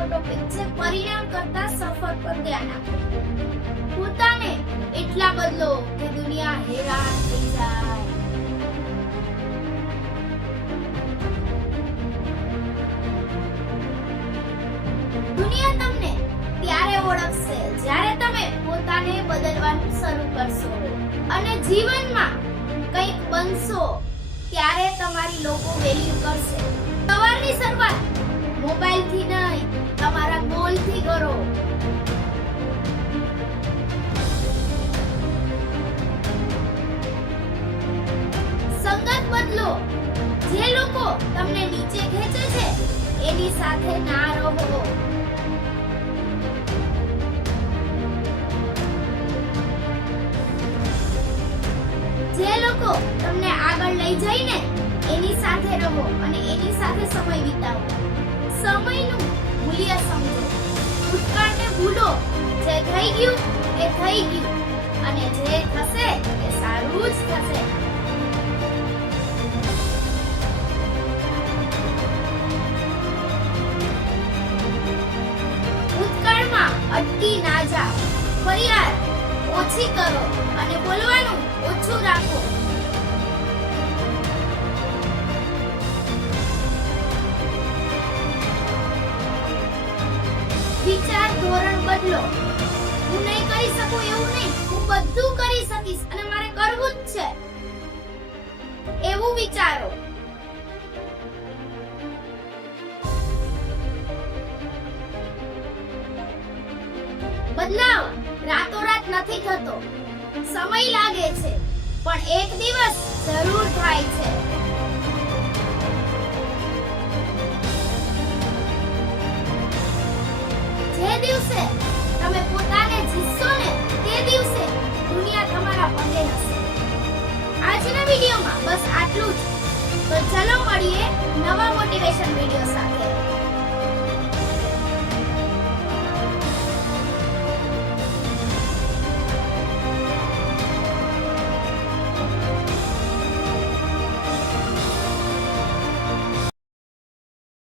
મારો ટોપિક છે પરિણામ કરતા સફર પર ધ્યાન આપો. પોતાને એટલા બદલો કે દુનિયા હેરાન થઈ જાય. દુનિયા તમને ત્યારે ઓળખશે જ્યારે તમે પોતાને બદલવાનું શરૂ કરશો અને જીવનમાં કંઈક બનશો ત્યારે તમારી લોકો વેલ્યુ કરશે. સવારની શરૂઆત મોબાઈલથી નહીં, તમારા ગોલથી કરો. સંગત બદલો. જે લોકો તમને નીચે ખેંચે છે એની સાથે ના રહો. જે લોકો તમને આગળ લઈ જઈને એની સાથે રહો અને એની સાથે સમય વિતાવો. સમયનું મૂલ્ય સમજો. ભૂતકાળને ભૂલો. જે થઈ ગયું એ થઈ ગયું અને જે થશે એ સારું જ થશે. ભૂતકાળમાં અટકી ના જાઓ. ફરિયાદ ઓછી કરો અને બોલવાનું ઓછું રાખો. વિચાર ધોરણ બદલો. હું નહીં કરી શકું એવું નહીં, હું બધું કરી શકીશ અને મારે કરવું જ છે એવું વિચારો. બદલાવ રાતોરાત નથી થતો. સમય લાગે છે પણ એક દિવસ જરૂર થાય છે. જે દિવસે તમે પોતાને જીતશો ને તે દિવસે દુનિયા તમારા પગે હશે. આજના વિડીયોમાં બસ આટલું જ. તો ચલો મળીએ નવા મોટિવેશન વિડીયો સાથે.